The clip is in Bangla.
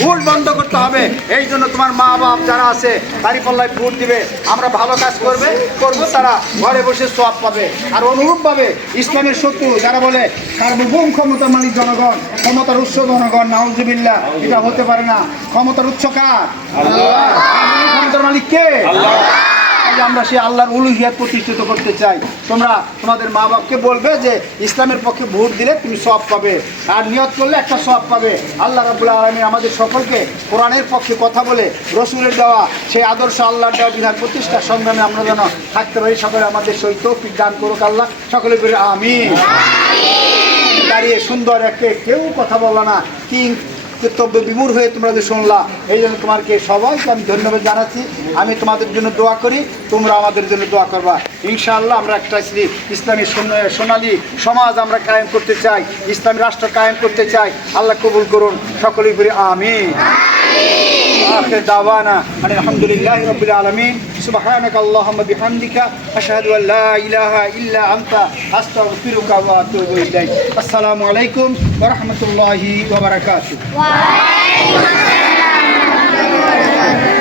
ভোট বন্ধ করতে হবে। এই জন্য তোমার মা বাপ যারা আছে দাঁড়িপাল্লায় ভোট দিবে, আমরা ভালো কাজ করবো, তারা ঘরে বসে সওয়াব পাবে। আর অনুরূপভাবে ইসলামের শত্রু যারা বলে সার্বভৌম ক্ষমতার মালিক জনগণ, ক্ষমতার উৎস জনগণ, নাউজুবিল্লাহ, এটা হতে পারে না। ক্ষমতার উৎস কার? আল্লাহ। ক্ষমতার মালিক কে? আল্লাহ। আমরা সেই আল্লাহর উলুহিয়াত প্রতিষ্ঠিত করতে চাই। তোমরা তোমাদের মা বাপকে বলবে যে ইসলামের পক্ষে ভোট দিলে তুমি সওয়াব পাবে, আর নিয়ত করলে একটা সওয়াব পাবে। আল্লাহ রাব্বুল আলামিন আমাদের সকলকে কোরআনের পক্ষে কথা বলে রসুলের দেওয়া সেই আদর্শ আল্লাহর দেওয়া বিধান প্রতিষ্ঠার সংগ্রামে আমরা যেন থাকতে পারি। সকলে আমাদের সহিত তৌফিক দান করুক আল্লাহ। সকলে বলি আমিন। দাঁড়িয়ে সুন্দর কেউ কথা বললো না, কি কর্তব্য বিমূঢ় হয়ে তোমরা যে শুনলা, এই জন্য তোমাকে সবাইকে আমি ধন্যবাদ জানাচ্ছি। আমি তোমাদের জন্য দোয়া করি, তোমরা আমাদের জন্য দোয়া করবা। ইনশাআল্লাহ আমরা একটা ইসলামী সোনালী সমাজ আমরা কায়েম করতে চাই, ইসলামী রাষ্ট্র কায়েম করতে চাই। আল্লাহ কবুল করুন। সকলেই বলি আমিন। আখির দাওয়ানা আলহামদুলিল্লাহি রাব্বিল আলামিন। সুবহানাকা আল্লাহুম্মা বিহামদিকা আশহাদু আল লা ইলাহা ইল্লা আনতা আস্তাগফিরুকা ওয়া আতুবু ইলাইক। আসসালামু আলাইকুম ওয়া রাহমাতুল্লাহি ওয়া বারাকাতুহু। ওয়া আলাইকুম আসসালাম।